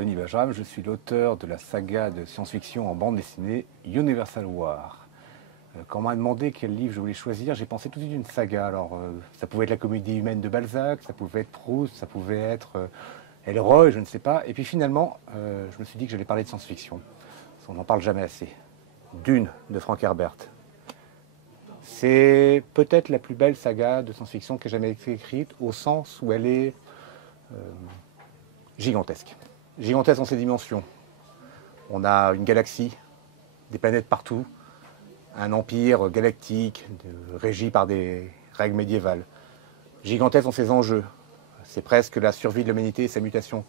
Denis Bajram, je suis l'auteur de la saga de science-fiction en bande dessinée Universal War. Quand on m'a demandé quel livre je voulais choisir, j'ai pensé tout de suite une saga. Alors, ça pouvait être La comédie humaine de Balzac, ça pouvait être Proust, ça pouvait être Elroy, je ne sais pas. Et puis finalement, je me suis dit que j'allais parler de science-fiction. On n'en parle jamais assez. Dune de Frank Herbert. C'est peut-être la plus belle saga de science-fiction qui ait jamais été écrite, au sens où elle est gigantesque. Gigantesque dans ses dimensions. On a une galaxie, des planètes partout, un empire galactique régi par des règles médiévales. Gigantesque dans ses enjeux. C'est presque la survie de l'humanité et sa mutation.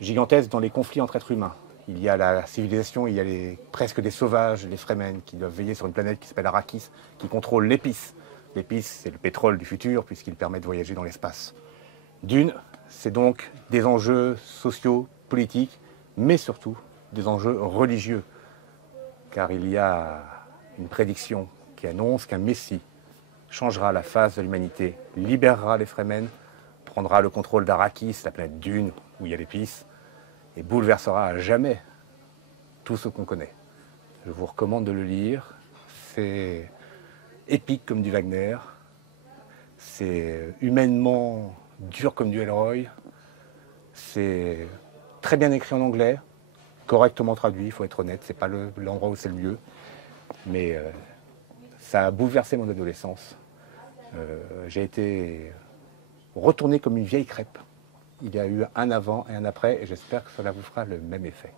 Gigantesque dans les conflits entre êtres humains. Il y a la civilisation, il y a presque des sauvages, les Fremen, qui doivent veiller sur une planète qui s'appelle Arrakis, qui contrôle l'épice. L'épice, c'est le pétrole du futur, puisqu'il permet de voyager dans l'espace. Dune, c'est donc des enjeux sociaux, politiques, mais surtout des enjeux religieux. Car il y a une prédiction qui annonce qu'un Messie changera la face de l'humanité, libérera les Fremen, prendra le contrôle d'Arrakis, la planète Dune, où il y a l'épice, et bouleversera à jamais tout ce qu'on connaît. Je vous recommande de le lire. C'est épique comme du Wagner. C'est humainement dur comme du Elroy. C'est très bien écrit en anglais, correctement traduit, il faut être honnête. C'est pas l'endroit où c'est le mieux. Mais ça a bouleversé mon adolescence. J'ai été retourné comme une vieille crêpe. Il y a eu un avant et un après, et j'espère que cela vous fera le même effet.